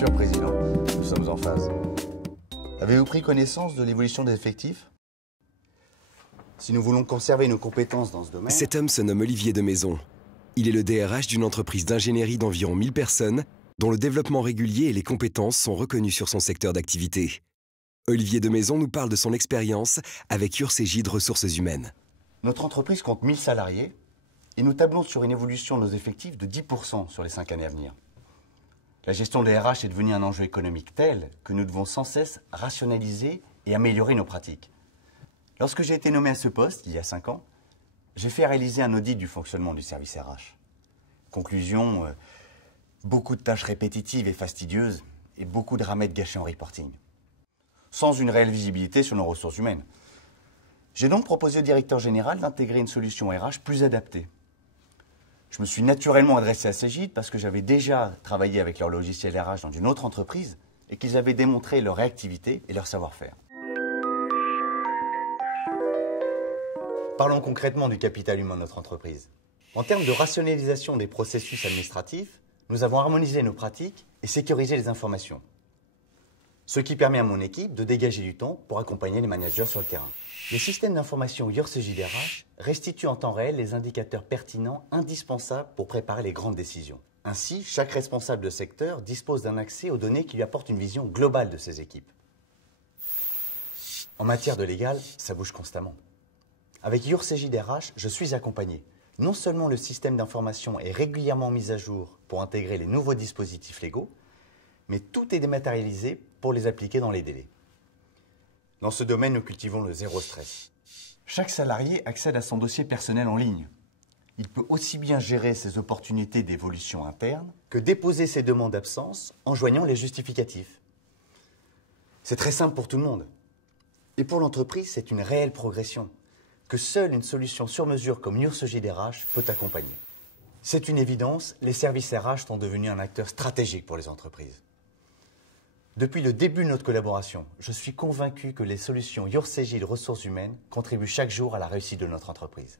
sûr, Président. Nous sommes en phase. Avez-vous pris connaissance de l'évolution des effectifs? Si nous voulons conserver nos compétences dans ce domaine... Cet homme se nomme Olivier de Maison. Il est le DRH d'une entreprise d'ingénierie d'environ 1000 personnes, dont le développement régulier et les compétences sont reconnus sur son secteur d'activité. Olivier de Maison nous parle de son expérience avec Urségide Ressources Humaines. Notre entreprise compte 1000 salariés et nous tablons sur une évolution de nos effectifs de 10% sur les 5 années à venir. La gestion des RH est devenue un enjeu économique tel que nous devons sans cesse rationaliser et améliorer nos pratiques. Lorsque j'ai été nommé à ce poste, il y a 5 ans, j'ai fait réaliser un audit du fonctionnement du service RH. Conclusion, beaucoup de tâches répétitives et fastidieuses et beaucoup de ramètres gâchés en reporting. Sans une réelle visibilité sur nos ressources humaines. J'ai donc proposé au directeur général d'intégrer une solution RH plus adaptée. Je me suis naturellement adressé à Cégide parce que j'avais déjà travaillé avec leur logiciel RH dans une autre entreprise et qu'ils avaient démontré leur réactivité et leur savoir-faire. Parlons concrètement du capital humain de notre entreprise. En termes de rationalisation des processus administratifs, nous avons harmonisé nos pratiques et sécurisé les informations. Ce qui permet à mon équipe de dégager du temps pour accompagner les managers sur le terrain. Les systèmes d'information Urségide RH restituent en temps réel les indicateurs pertinents indispensables pour préparer les grandes décisions. Ainsi, chaque responsable de secteur dispose d'un accès aux données qui lui apportent une vision globale de ses équipes. En matière de légal, ça bouge constamment. Avec Urségide RH, je suis accompagné. Non seulement le système d'information est régulièrement mis à jour pour intégrer les nouveaux dispositifs légaux, mais tout est dématérialisé pour les appliquer dans les délais. Dans ce domaine, nous cultivons le zéro stress. Chaque salarié accède à son dossier personnel en ligne. Il peut aussi bien gérer ses opportunités d'évolution interne que déposer ses demandes d'absence en joignant les justificatifs. C'est très simple pour tout le monde. Et pour l'entreprise, c'est une réelle progression que seule une solution sur mesure comme Urségide RH peut accompagner. C'est une évidence, les services RH sont devenus un acteur stratégique pour les entreprises. Depuis le début de notre collaboration, je suis convaincu que les solutions Urségide Ressources Humaines contribuent chaque jour à la réussite de notre entreprise.